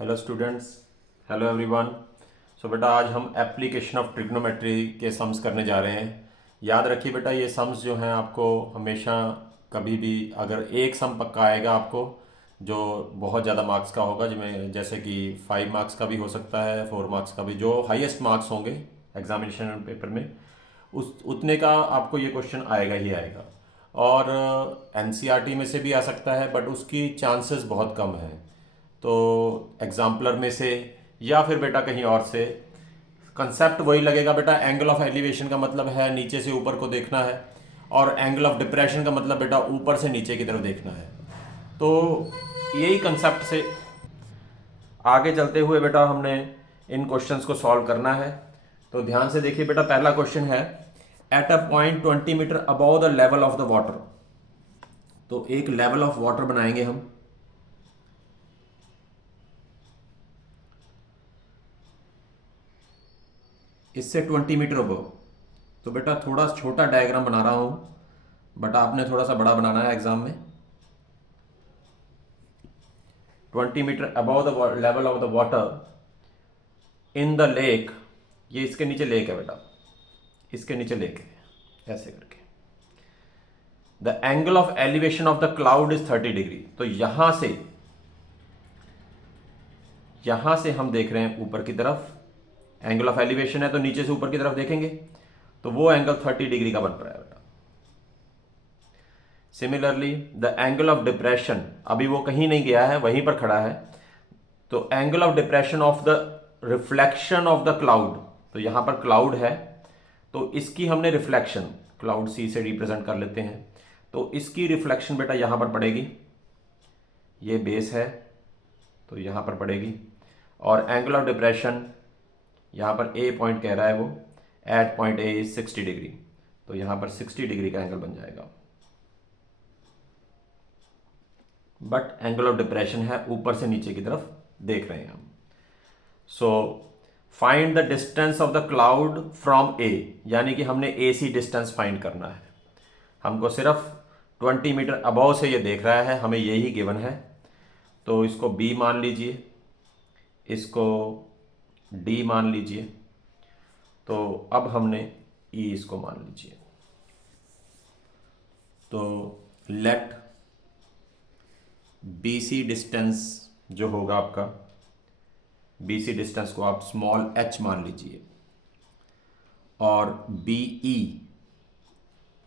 Hello students, hello everyone. So बेटा आज हम एप्लीकेशन ऑफ ट्रिग्नोमेट्री के सम्स करने जा रहे हैं। याद रखिए बेटा, ये सम्स जो हैं आपको हमेशा कभी भी अगर एक सम पक्का आएगा आपको जो बहुत ज़्यादा मार्क्स का होगा, जिसमें जैसे कि 5 मार्क्स का भी हो सकता है, 4 मार्क्स का भी, जो हाईएस्ट मार्क्स होंगे एग्जामिनेशन पेपर में उस उतने का आपको ये क्वेश्चन आएगा ही आएगा। और एनसीईआरटी में से भी आ सकता है बट उसकी चांसेस बहुत कम हैं। तो एग्जाम्पलर में से या फिर बेटा कहीं और से कंसेप्ट वही लगेगा बेटा। एंगल ऑफ एलिवेशन का मतलब है नीचे से ऊपर को देखना है, और एंगल ऑफ डिप्रेशन का मतलब बेटा ऊपर से नीचे की तरफ देखना है। तो यही कंसेप्ट से आगे चलते हुए बेटा हमने इन क्वेश्चंस को सॉल्व करना है। तो ध्यान से देखिए बेटा, पहला क्वेश्चन है at a point 20 metre above the level of the water. तो एक लेवल ऑफ वाटर बनाएंगे हम। इससे 20 मीटर अबव। तो बेटा थोड़ा छोटा डायग्राम बना रहा हूं, बट आपने थोड़ा सा बड़ा बनाना है एग्जाम में। 20 metre above the level of the water in the lake. ये इसके नीचे लेक है बेटा, इसके नीचे लेक है, ऐसे करके। The angle of elevation of the cloud is 30 degree. तो यहां से हम देख रहे हैं ऊपर की तरफ। एंगल ऑफ एलिवेशन है तो नीचे से ऊपर की तरफ देखेंगे, तो वो एंगल 30 डिग्री का बन रहा है बेटा। Similarly the angle of depression, अभी वो कहीं नहीं गया है, वहीं पर खड़ा है। तो angle of depression of the reflection of the cloud, तो यहां पर क्लाउड है तो इसकी हमने रिफ्लेक्शन क्लाउड सी से रिप्रेजेंट कर लेते हैं। तो इसकी रिफ्लेक्शन बेटा यहां पर पड़ेगी, ये बेस है तो यहां पर पड़ेगी। और एंगल ऑफ डिप्रेशन यहां पर ए पॉइंट कह रहा है वो, at point A is 60 degree. तो यहां पर 60 डिग्री का एंगल बन जाएगा। बट एंगल ऑफ डिप्रेशन है, ऊपर से नीचे की तरफ देख रहे हैं हम। So find the distance of the cloud from A, यानी कि हमने ए सी डिस्टेंस फाइंड करना है। हमको सिर्फ 20 मीटर अबव से ये देख रहा है, हमें यही गिवन है। तो इसको बी मान लीजिए, इसको डी मान लीजिए। तो अब हमने ई इसको मान लीजिए। तो लेट BC डिस्टेंस जो होगा आपका, BC डिस्टेंस को आप स्मॉल h मान लीजिए, और BE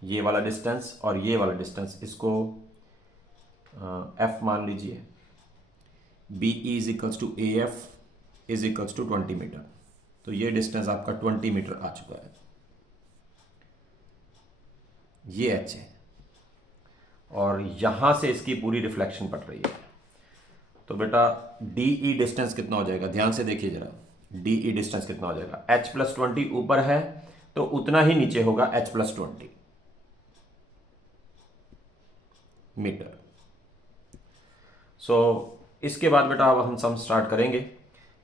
ये वाला डिस्टेंस और ये वाला डिस्टेंस इसको F मान लीजिए। BE is equals to AF is equals to 20 metre. तो ये डिस्टेंस आपका 20 मीटर आ चुका है, ये h है, और यहां से इसकी पूरी रिफ्लेक्शन पड़ रही है। तो बेटा DE डिस्टेंस कितना हो जाएगा, ध्यान से देखिए जरा। DE डिस्टेंस कितना हो जाएगा, H+20 ऊपर है तो उतना ही नीचे होगा H+20 मीटर। सो इसके बाद बेटा अब हम सम स्टार्ट करेंगे।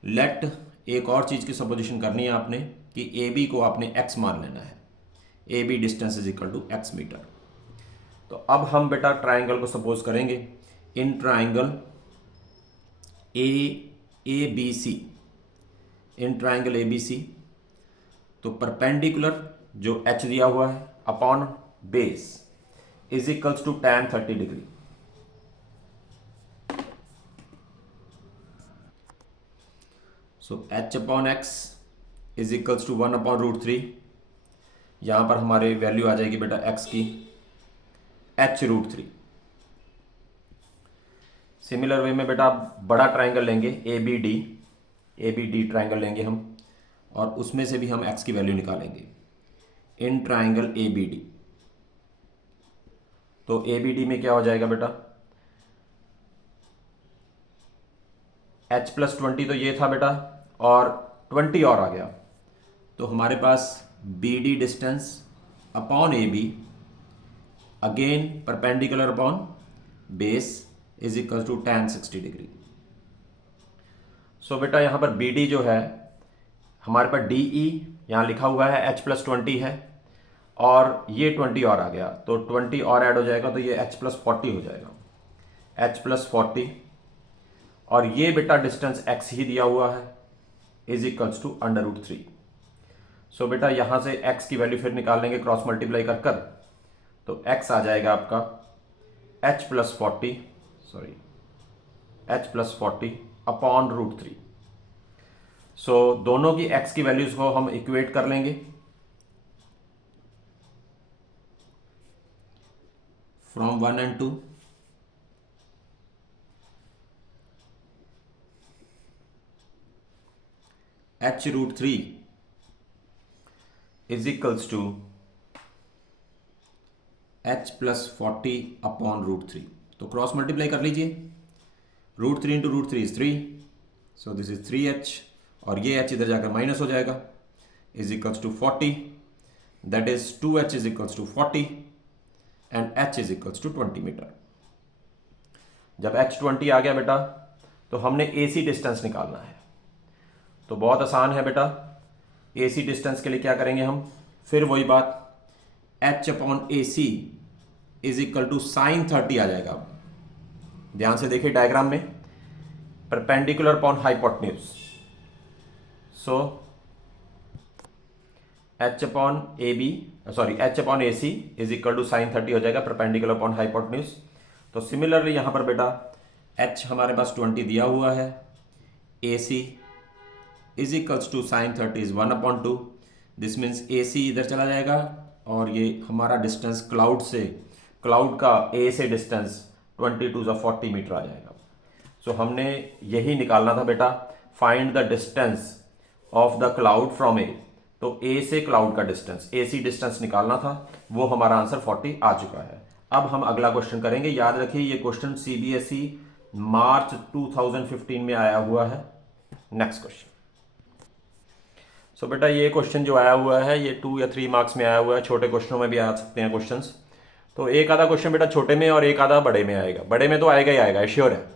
लेट, एक और चीज की सपोजिशन करनी है आपने कि AB को आपने x मान लेना है। AB distance is equal to x metre. तो अब हम बेटा ट्राइंगल को सपोज करेंगे। In triangle ABC, in triangle ABC, तो परपेंडिकुलर जो h दिया हुआ है upon base is equals to tan 30 degree. So h upon x is equals to 1/√3। यहां पर हमारे वैल्यू आ जाएगी बेटा x की h√3। सिमिलर वे में बेटा आप बड़ा ट्राइंगल लेंगे ABD ट्राइंगल लेंगे हम, और उसमें से भी हम x की वैल्यू निकालेंगे। इन ट्राइंगल ABD, तो ABD में क्या हो जाएगा बेटा, H+20 तो ये था बेटा, और 20 और आ गया। तो हमारे पास BD distance upon AB, again perpendicular upon base is equal to tan 60 degree. So बेटा यहां पर BD जो है हमारे पास DE यहां लिखा हुआ है, H+20 है, और ये 20 और आ गया तो 20 और ऐड हो जाएगा तो ये H+40 हो जाएगा, H+40। और ये बेटा डिस्टेंस x ही दिया हुआ है, इज इक्वल्स टू √3। सो बेटा यहां से x की वैल्यू फिर निकाल लेंगे क्रॉस मल्टीप्लाई कर कर, तो x आ जाएगा आपका h प्लस 40 अपॉन √3। सो दोनों की x की वैल्यूज को हम इक्वेट कर लेंगे। From 1 and 2, h√3 is equals to h plus 40 upon √3। तो क्रॉस मल्टीप्लाई कर लीजिए, √3 into √3 is 3, so this is 3h, और ये h इधर जाकर माइनस हो जाएगा, is equals to 40, that is 2h is equals to 40 and h is equals to 20 metre. जब h 20 आ गया बेटा, तो हमने AC डिस्टेंस निकालना है। तो बहुत आसान है बेटा, AC डिस्टेंस के लिए क्या करेंगे हम, फिर वही बात, h upon AC is equal to sine 30 आ जाएगा। ध्यान से देखिए डायग्राम में, perpendicular upon hypotenuse, so h upon AC is equal to sine 30 हो जाएगा, परपेंडिकुलर अपॉन हाइपोटेन्यूज। तो सिमिलरली यहां पर बेटा h हमारे पास 20 दिया हुआ है, AC is equals to sine 30 is 1/2। This means AC इधर चला जाएगा, और ये हमारा डिस्टेंस क्लाउड का A से डिस्टेंस 20 टू 40 मीटर आ जाएगा। सो हमने यही निकालना था बेटा, find the distance of the cloud from A। तो A से क्लाउड का डिस्टेंस, AC डिस्टेंस निकालना था, वो हमारा आंसर 40 आ चुका है। अब हम अगला क्वेश्चन करेंगे। याद रखिए ये क्वेश्चन CBSE मार्च 2015 में आया हुआ है। Next question. सो बेटा ये क्वेश्चन जो आया हुआ है ये 2 या 3 मार्क्स में आया हुआ है, छोटे क्वेश्चनों में भी आ सकते हैं क्वेश्चंस। तो एक आधा क्वेश्चन बेटा छोटे में और एक आधा बड़े में आएगा, बड़े में तो आएगा ही आएगा, श्योर है।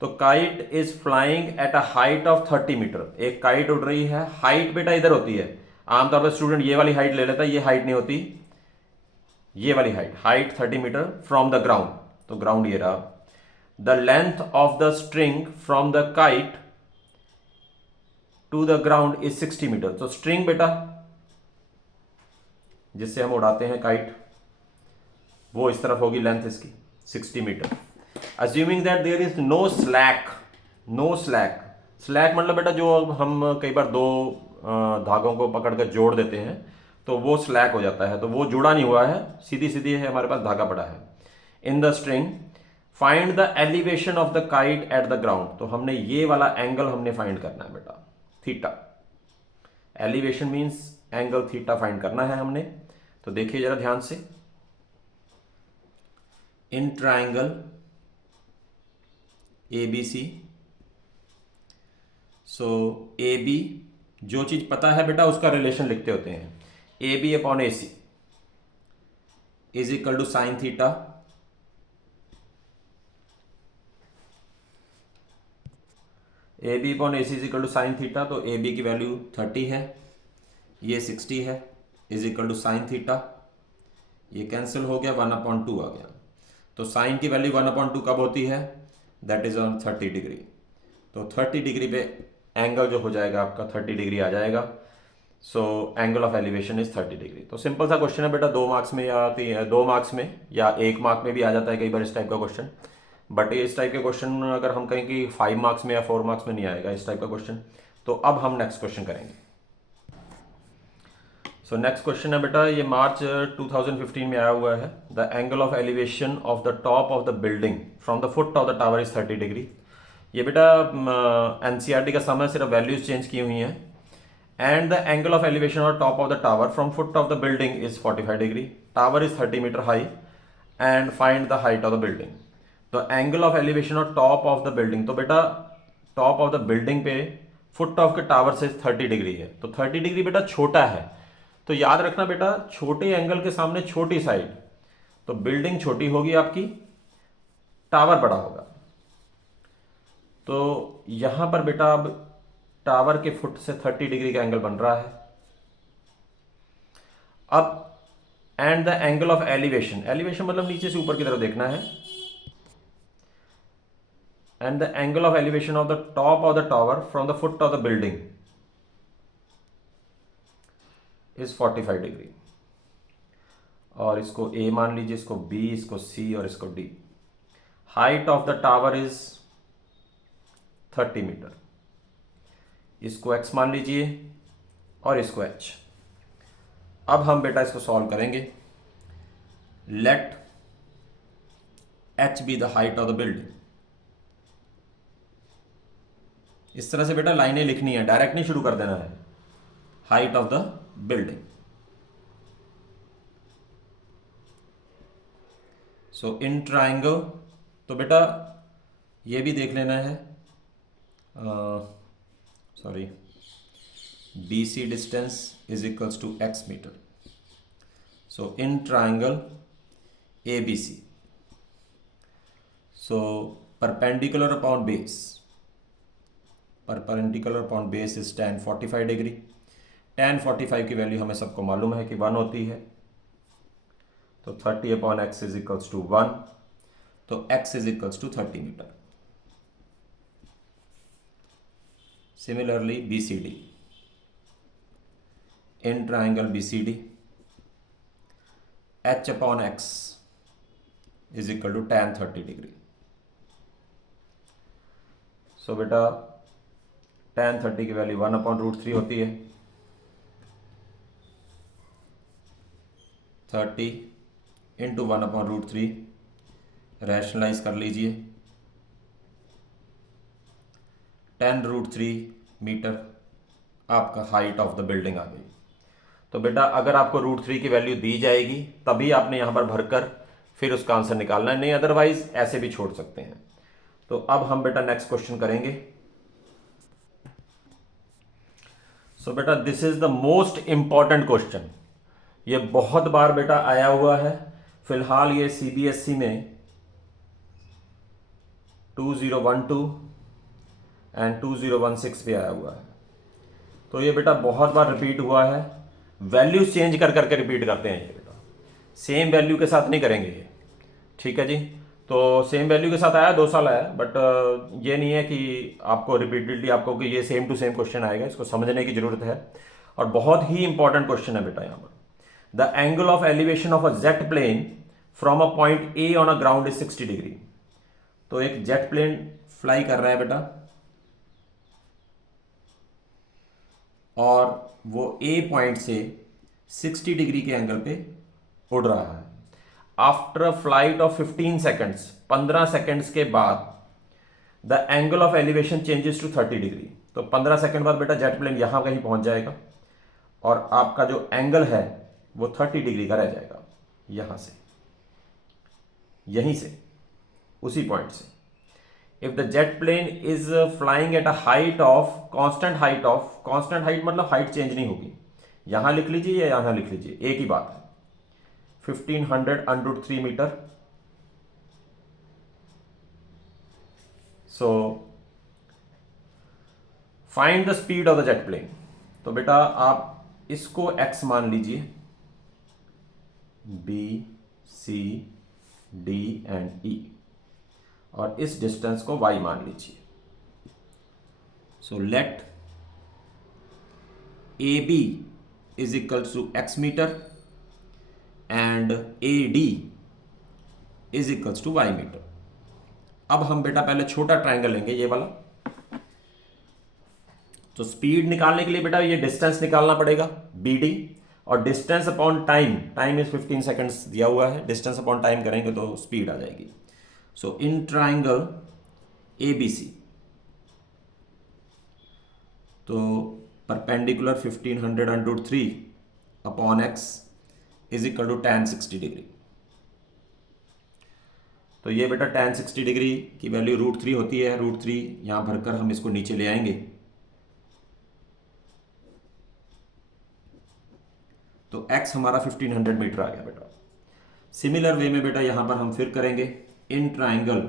तो kite is flying at a height of 30 metre. एक काइट उड़ रही है, हाइट बेटा इधर होती है, आमतौर पर स्टूडेंट ये वाली हाइट ले लेता है, ये हाइट नहीं होती, ये वाली height 30 metre from the ground. तो ग्राउंड ये रहा। The length of the string from the kite to the ground is 60 metre. तो स्ट्रिंग बेटा जिससे हम उड़ाते हैं काइट, वो इस तरफ होगी लेंथ इसकी 60 metre. Assuming that there is no slack. Slack मतलब बेटा जो हम कई बार दो धागों को पकड़कर जोड़ देते हैं तो वो स्लैक हो जाता है, तो वो जुड़ा नहीं हुआ है, सीधी सीधी है, हमारे पास धागा पड़ा है। In the string find the elevation of the kite at the ground. तो हमने ये वाला एंगल हमने फाइंड करना है बेटा, theta. Elevation means angle theta find करना है हमने। तो देखिए जरा ध्यान से, इन ट्राइंगल ABC, सो AB जो चीज पता है बेटा उसका रिलेशन लिखते होते हैं, AB upon AC is equal to sine theta. AB upon AC is equal to sine theta. तो AB की वैल्यू 30 है, ये 60 है, is equal to sine theta. ये कैंसिल हो गया, 1/2 आ गया। तो साइन की वैल्यू 1/2 कब होती है, दैट इज ऑन 30 डिग्री। तो 30 डिग्री पे एंगल जो हो जाएगा आपका 30 डिग्री आ जाएगा। So angle of elevation is 30 degree. तो सिंपल सा क्वेश्चन है बेटा, 2 मार्क्स में या 2 मार्क्स में या 1 मार्क में भी आ जाता है कई बार इस टाइप का क्वेश्चन। बट इस टाइप के क्वेश्चन अगर हम कहें कि 5 मार्क्स में या 4 मार्क्स में नहीं आएगा इस टाइप का क्वेश्चन। तो अब हम नेक्स्ट क्वेश्चन करेंगे। सो नेक्स्ट क्वेश्चन है बेटा, ये मार्च 2015 में आया हुआ है। The angle of elevation of the top of the building from the foot of the tower is 30 degree. ये बेटा NCERT का समय, सिर्फ वैल्यूज चेंज की हुई हैं। And the angle of elevation of top of the tower from foot of the building is 45 degree. Tower is 30 metre high and find the height of the building. तो angle of elevation of top of the building, तो बेटा top of the building पे foot of के tower से 30 degree है। तो 30 degree बेटा छोटा है, तो याद रखना बेटा छोटे एंगल के सामने छोटी साइड, तो बिल्डिंग छोटी होगी आपकी, टावर बड़ा होगा। तो यहां पर बेटा अब टावर के फुट से 30 डिग्री का एंगल बन रहा है। अब and the angle of elevation, elevation मतलब नीचे से ऊपर की तरफ देखना है। and the angle of elevation of the top of the tower from the foot of the building is 45 degree. और इसको A मान लीजिए, इसको B, इसको C और इसको D। Height of the tower is 30 metre. इसको X मान लीजिए और इसको H। अब हम बेटा इसको सॉल्व करेंगे। Let H be the height of the building. इस तरह से बेटा लाइनें लिखनी है, डायरेक्ट नहीं शुरू कर देना है। Height of the building. So in triangle, तो बेटा ये भी देख लेना है, sorry, BC distance is equals to X metre. So in triangle ABC, सो perpendicular upon base, perpendicular upon base is tan 45 degree. tan 45 की वैल्यू हमें सबको मालूम है कि 1 होती है, तो 30 upon X is equals to 1, तो X is equals to 30 metre. Similarly BCD, in triangle BCD H upon X is equal to tan 30 degree. So बेटा tan 30 की वैल्यू 1 अपॉन रूट 3 होती है। 30 इंटू 1 अपॉन रूट 3, रैशनलाइज कर लीजिए, 10 root 3 metre आपका height of the building आ गई। तो बेटा अगर आपको रूट 3 की वैल्यू दी जाएगी तभी आपने यहां पर भरकर फिर उसका आंसर निकालना है, नहीं अदरवाइज ऐसे भी छोड़ सकते हैं। तो अब हम बेटा नेक्स्ट क्वेश्चन करेंगे। सो बेटा this is the most important question. ये बहुत बार बेटा आया हुआ है। फिलहाल ये CBSE में 2012 एंड 2016 पे आया हुआ है। तो ये बेटा बहुत बार रिपीट हुआ है। वैल्यूज चेंज कर करके रिपीट करते हैं ये बेटा, सेम वैल्यू के साथ नहीं करेंगे ये, ठीक है जी। तो सेम वैल्यू के साथ आया, 2 साल आया, बट ये नहीं है कि आपको रिपीटेडली आपको कि ये सेम टू सेम क्वेश्चन आएगा। इसको समझने की जरूरत है और बहुत ही इंपॉर्टेंट क्वेश्चन है बेटा। यहाँ पर the angle of elevation of a jet plane from a point A on a ground is 60 degree. तो एक जेट प्लेन फ्लाई कर रहा है बेटा और वो A पॉइंट से 60 डिग्री के एंगल पे उड़ रहा है। After a flight of 15 seconds, 15 seconds के बाद the angle of elevation changes to 30 degree. तो 15 सेकेंड बाद बेटा जेट प्लेन यहां कहीं पहुंच जाएगा और आपका जो एंगल है वो 30 डिग्री का रह जाएगा, यहां से, यहीं से, उसी पॉइंट से। If the jet plane is flying at a height of constant height of, constant height मतलब हाइट चेंज नहीं होगी, यहां लिख लीजिए या यहां लिख लीजिए, एक ही बात है, 1500 under 3 metre. So find the speed of the jet plane. तो बेटा आप इसको x मान लीजिए, B, C, D and E, और इस डिस्टेंस को y मान लीजिए। So let AB is equal to x metre and AD is equal to y metre. अब हम बेटा पहले छोटा ट्राइंगल लेंगे, ये वाला। तो स्पीड निकालने के लिए बेटा ये डिस्टेंस निकालना पड़ेगा BD, और distance upon time, time is 15 seconds दिया हुआ है, डिस्टेंस अपॉन टाइम करेंगे तो स्पीड आ जाएगी। सो इन ट्राइंगल ABC, तो perpendicular 1500 under 3 upon x is equal to tan 60 degree. तो ये बेटा tan 60 डिग्री की वैल्यू √3 होती है। √3 यहां भरकर हम इसको नीचे ले आएंगे, तो x हमारा 1500 मीटर आ गया बेटा। सिमिलर वे में बेटा यहां पर हम फिर करेंगे इन ट्राइंगल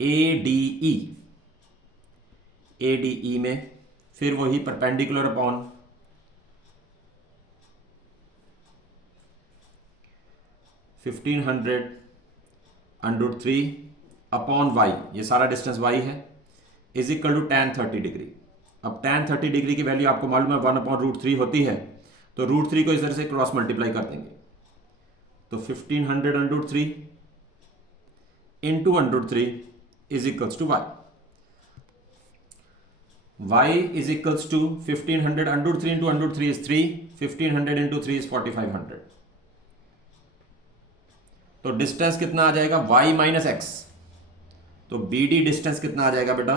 ADE, ADE में फिर वही perpendicular upon 1500 under 3 upon y, ये सारा डिस्टेंस वाई है, is equal to tan 30 degree. अब tan 30 डिग्री की वैल्यू आपको मालूम है 1/√3 होती है, तो √3 को इस तरह से क्रॉस मल्टीप्लाई कर देंगे, तो 1500 √3 into 1/√3 is equals to y. y is equals to 1500 √3 into √3 is 3, 1500 into 3 is 4500। तो डिस्टेंस कितना आ जाएगा y माइनस एक्स, तो BD डिस्टेंस कितना आ जाएगा बेटा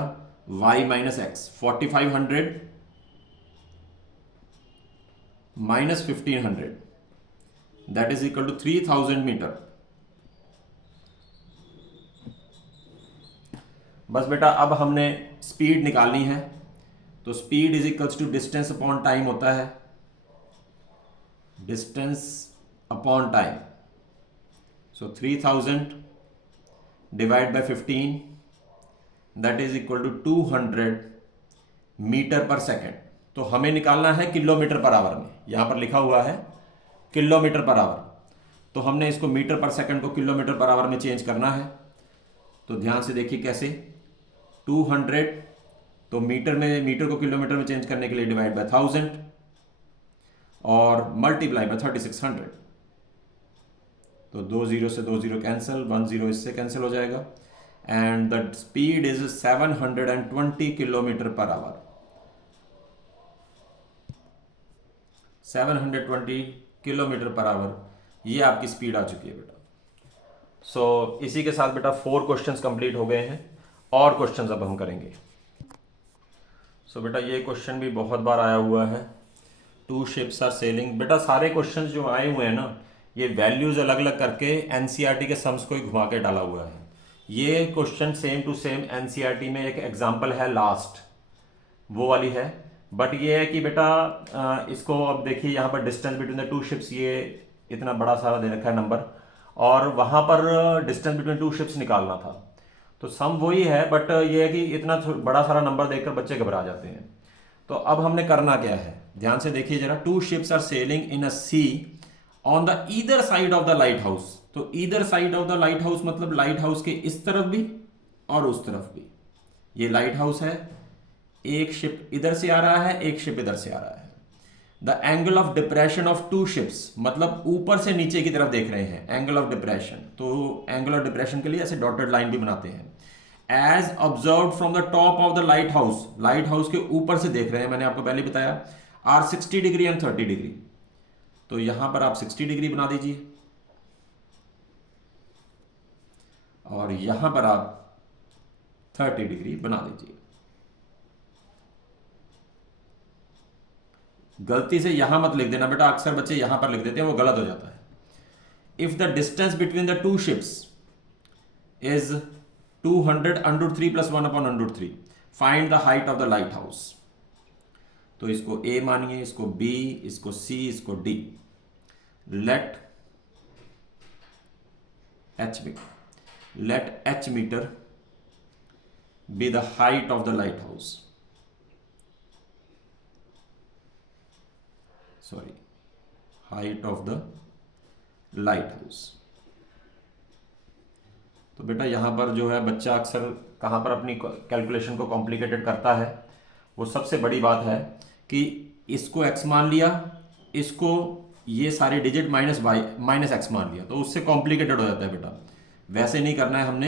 y minus x, 4500 minus 1500 that is equal to 3000 metre. बस बेटा अब हमने स्पीड निकालनी है, तो speed is equals to distance upon time होता है, distance upon time. So 3000 divide by 15 that is equal to 200 metre per second. तो हमें निकालना है किलोमीटर पर आवर में, यहां पर लिखा हुआ है किलोमीटर पर आवर, तो हमने इसको मीटर पर सेकेंड को किलोमीटर पर आवर में चेंज करना है। तो ध्यान से देखिए कैसे, 200 तो मीटर को किलोमीटर में चेंज करने के लिए डिवाइड बाय 1000 और मल्टीप्लाई बाय 3600, तो 2 0 से 2 0 कैंसिल, 1 0 इससे कैंसिल हो जाएगा, and the speed is 720 kilometre per hour. 720 kilometre per hour, ये आपकी स्पीड आ चुकी है बेटा। सो इसी के साथ बेटा 4 क्वेश्चंस कंप्लीट हो गए हैं, और क्वेश्चंस अब हम करेंगे। सो बेटा ये क्वेश्चन भी बहुत बार आया हुआ है, 2 शिप्स आर सेलिंग। बेटा सारे क्वेश्चंस जो आए हुए हैं ना, ये वैल्यूज अलग अलग करके एनसीईआरटी के सम्स को ही घुमा के डाला हुआ है। ये question same to same NCERT में एक एग्जांपल है लास्ट, वो वाली है, बट ये है कि बेटा इसको अब देखिए यहाँ पर डिस्टेंस बिटवीन द 2 शिप्स, ये इतना बड़ा सारा दे रखा है नंबर, और वहाँ पर डिस्टेंस बिटवीन 2 शिप्स निकालना था। तो सम वही है, बट ये है कि इतना बड़ा सारा नंबर देखकर बच्चे घबरा जाते हैं। तो अब हमने करना क्या है, ध्यान से देखिए जरा, 2 ships are sailing in a sea on the either side of the lighthouse. तो either side of the lighthouse मतलब लाइट हाउस के इस तरफ भी और उस तरफ भी। ये लाइट हाउस है, एक शिप इधर से आ रहा है, एक शिप इधर से आ रहा है। The angle of depression of 2 ships, मतलब ऊपर से नीचे की तरफ देख रहे हैं, एंगल ऑफ डिप्रेशन। तो एंगल ऑफ डिप्रेशन के लिए ऐसे डॉटेड लाइन भी बनाते हैं। As observe from the top of the lighthouse के ऊपर से देख रहे हैं, मैंने आपको पहले बताया, आर 60 डिग्री एंड 30 डिग्री। तो यहां पर आप 60 डिग्री बना दीजिए, और यहां पर आप 30 डिग्री बना दीजिए। गलती से यहां मत लिख देना बेटा, अक्सर बच्चे यहां पर लिख देते हैं, वो गलत हो जाता है। If the distance between the 2 ships is 200 √3 + 1/√3, find the height of the lighthouse. तो इसको ए मानिए, इसको बी, इसको सी, इसको D. Let h metre be the height of the lighthouse, sorry, height of the lighthouse. तो बेटा यहाँ पर जो है बच्चा अक्सर कहाँ पर अपनी कैलकुलेशन को कॉम्प्लिकेटेड करता है, वो सबसे बड़ी बात है कि इसको x मान लिया, इसको ये सारे डिजिट माइनस x मान लिया, तो उससे कॉम्प्लिकेटेड हो जाता है बेटा। वैसे नहीं करना है हमने,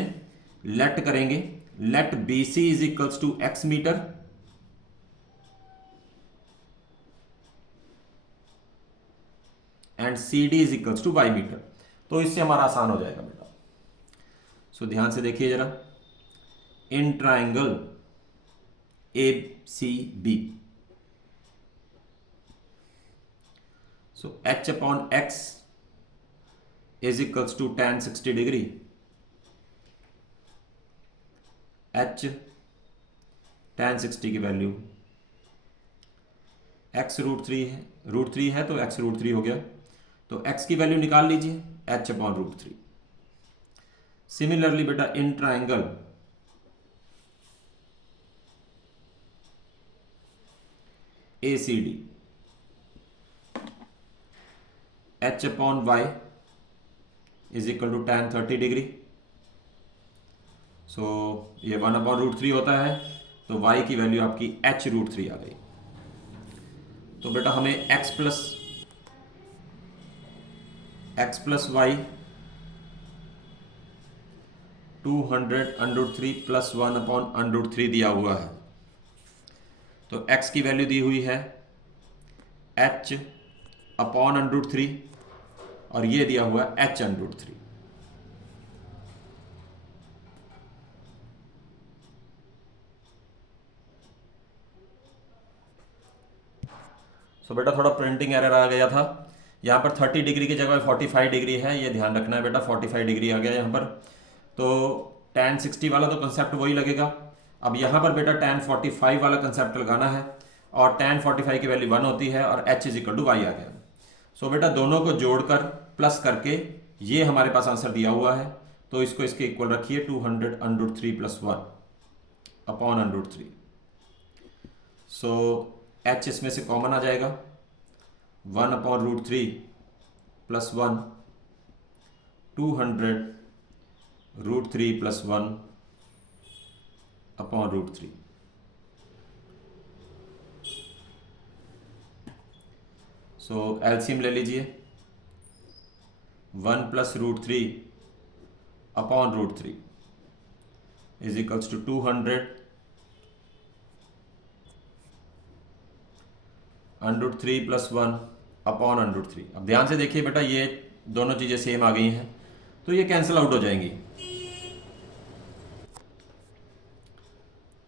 लेट करेंगे, let B C is equals to x metre and C D is equals to y metre. तो इससे हमारा आसान हो जाएगा बेटा। सो ध्यान से देखिए जरा, in triangle A C B, so h/x is equals to tan 60 degree. h tan 60 की वैल्यू x √3 है, तो x √3 हो गया, तो x की वैल्यू निकाल लीजिए, h/√3। सिमिलरली बेटा in triangle ACD, h/y is equal to tan 30 degree. So ये 1/√3 होता है, तो y की वैल्यू आपकी h√3 आ गई। तो बेटा हमें x प्लस वाई 200√3 प्लस 1/√3 दिया हुआ है। तो x की वैल्यू दी हुई है h/√3 और ये दिया हुआ है h/√3। सो बेटा थोड़ा प्रिंटिंग एरर आ गया था, यहाँ पर 30 डिग्री की जगह 45 डिग्री है, ये ध्यान रखना है बेटा। 45 डिग्री आ गया यहाँ पर, तो tan 60 वाला तो कंसेप्ट वही लगेगा। अब यहाँ पर बेटा tan 45 वाला कंसेप्ट लगाना है, और tan 45 की वैल्यू 1 होती है और h = y आ गया। सो बेटा दोनों को जोड़कर प्लस करके ये हमारे पास आंसर दिया हुआ है, तो इसको इसके इक्वल रखिए 200√3 प्लस 1/√3। सो h इसमें से कॉमन आ जाएगा, 1/√3 प्लस 1 200√3 प्लस 1/√3। सो एलसीएम ले लीजिए, 1 plus √3/√3 is equals to 200√3 plus 1/√3। अब ध्यान से देखिए बेटा, ये दोनों चीज़ें सेम आ गई हैं, तो ये कैंसिल आउट हो जाएंगी।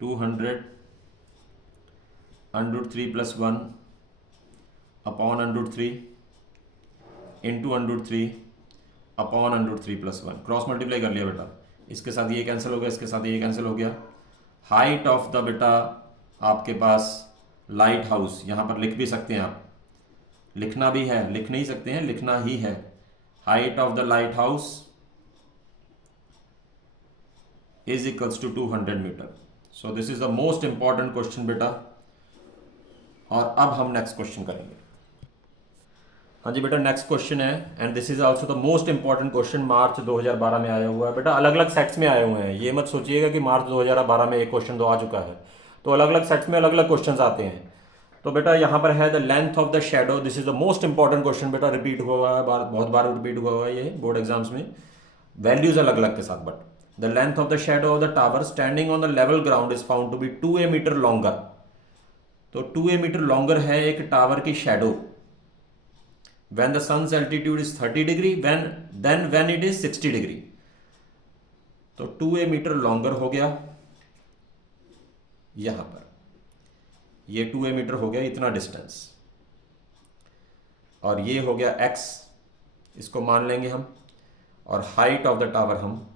200√3 plus 1/√3 into √3/√3 plus 1, cross multiply कर लिया बेटा, इसके साथ ये कैंसिल हो गया, इसके साथ ये कैंसिल हो गया। हाइट ऑफ द बेटा आपके पास लाइट हाउस, यहाँ पर लिख भी सकते हैं आप, लिखना भी है, लिख नहीं सकते हैं, लिखना ही है। Height of the lighthouse is equals to 200 metre. So this is the most important question बेटा। और अब हम नेक्स्ट क्वेश्चन करेंगे। हाँ जी बेटा, नेक्स्ट क्वेश्चन है, and this is also the most important question, March 2012 में आया हुआ है बेटा। अलग अलग सेट्स में आए हुए हैं, ये मत सोचिएगा कि मार्च 2012 में एक क्वेश्चन तो आ चुका है, तो अलग अलग सेट्स में अलग अलग क्वेश्चन आते हैं। तो बेटा यहाँ पर है the length of the shadow, this is the most important question बेटा, रिपीट हुआ है, बहुत बार रिपीट हुआ है ये बोर्ड एग्जाम्स में, वैल्यूज अलग अलग के साथ। But the length of the shadow of the tower standing on the level ground is found to be 2a metre longer. तो 2a मीटर लॉन्गर है एक टावर की shadow when the sun's altitude is 30 degree, when it is 60 degree। तो 2a metre longer हो गया, यहां पर ये 2a मीटर हो गया, इतना डिस्टेंस, और ये हो गया x, इसको मान लेंगे हम, और हाइट ऑफ द टावर हम।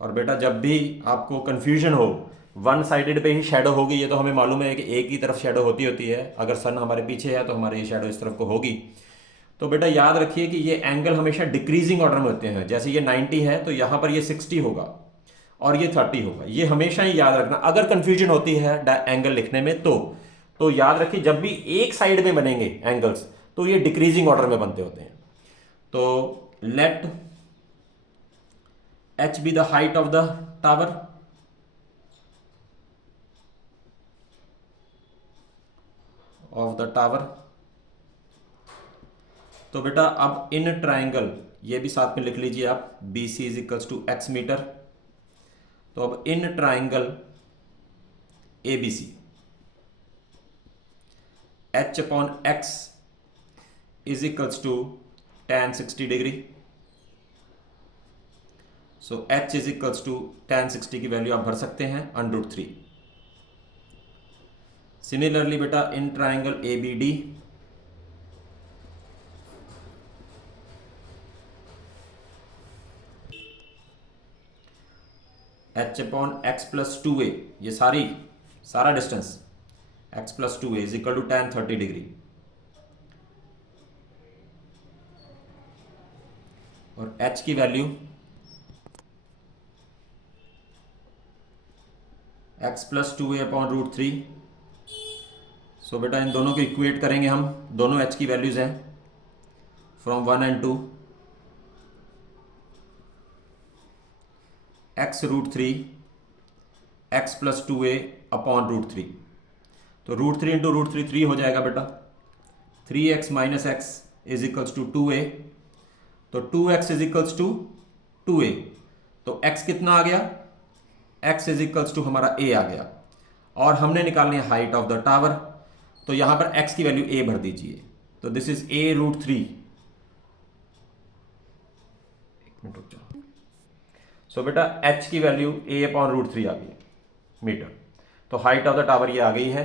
और बेटा जब भी आपको कंफ्यूजन हो, वन साइडेड पे ही शेडो होगी, ये तो हमें मालूम है कि एक ही तरफ शेडो होती है। अगर सन हमारे पीछे है तो हमारे ये शेडो इस तरफ को होगी। तो बेटा याद रखिए कि ये एंगल हमेशा डिक्रीजिंग ऑर्डर में होते हैं। जैसे ये 90 है तो यहाँ पर ये 60 होगा और ये 30 होगा, ये हमेशा ही याद रखना। अगर कंफ्यूजन होती है एंगल लिखने में तो याद रखिए जब भी एक साइड में बनेंगे एंगल्स तो ये डिक्रीजिंग ऑर्डर में बनते होते हैं। तो late h be the height of the tower, तो बेटा अब इन ट्राइंगल, ये भी साथ में लिख लीजिए आप, BC is equals to x metre. तो अब in triangle ABC h/x is equals to tan 60 degree. So h is equals to tan 60 की वैल्यू आप भर सकते हैं √3। सिमिलरली बेटा in triangle ABD h/x plus 2a, ये सारा distance x plus 2a is equal to tan 30 degree. और h की value x plus 2a/√3। So बेटा इन दोनों को इक्वेट करेंगे हम, दोनों h की वैल्यूज हैं from 1 and 2। X root three x plus 2a upon root three. तो root three into root three 3 हो जाएगा बेटा। 3x minus x is equals to 2a। तो 2x is equals to 2a। तो x कितना आ गया? x इज इक्वल्स टू हमारा a आ गया। और हमने निकालनी है हाइट ऑफ द टावर। तो यहां पर x की वैल्यू a भर दीजिए। तो this is a root three. So बेटा h की value a upon root three आ गई मीटर। तो हाइट ऑफ द टावर ये आ गई है।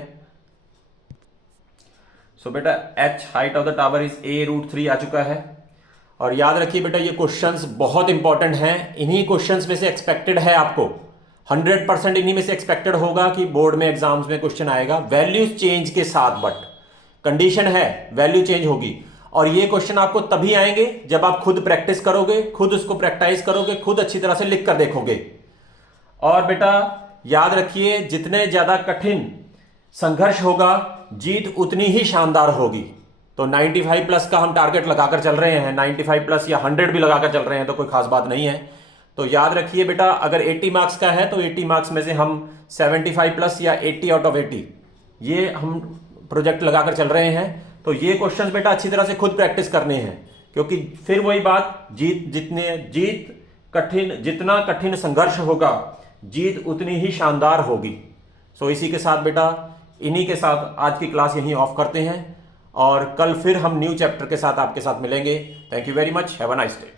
सो बेटा h height of the tower is a root three आ चुका है। और याद रखिए बेटा ये क्वेश्चंस बहुत इंपॉर्टेंट हैं। इन्हीं क्वेश्चंस में से एक्सपेक्टेड है आपको 100% इन्हीं में से एक्सपेक्टेड होगा कि बोर्ड में एग्जाम्स में क्वेश्चन आएगा वैल्यूज चेंज के साथ। बट कंडीशन है वैल्यू चेंज होगी। और ये क्वेश्चन आपको तभी आएंगे जब आप खुद प्रैक्टिस करोगे, खुद उसको प्रैक्टिस करोगे, खुद अच्छी तरह से लिख कर देखोगे। और बेटा याद रखिए जितने ज्यादा कठिन संघर्ष होगा जीत उतनी ही शानदार होगी। तो 95 प्लस का हम टारगेट लगाकर चल रहे हैं, 95 प्लस या 100 भी लगाकर चल रहे हैं तो कोई खास बात नहीं है। तो याद रखिए बेटा अगर 80 मार्क्स का है तो 80 मार्क्स में से हम 75 प्लस या 80 आउट ऑफ 80 ये हम प्रोजेक्ट लगाकर चल रहे हैं। तो ये क्वेश्चंस बेटा अच्छी तरह से खुद प्रैक्टिस करने हैं, क्योंकि फिर वही बात जितना कठिन संघर्ष होगा जीत उतनी ही शानदार होगी। सो इसी के साथ बेटा इन्हीं के साथ आज की क्लास यहीं ऑफ करते हैं और कल फिर हम न्यू चैप्टर के साथ आपके साथ मिलेंगे। Thank you very much. Have a nice day.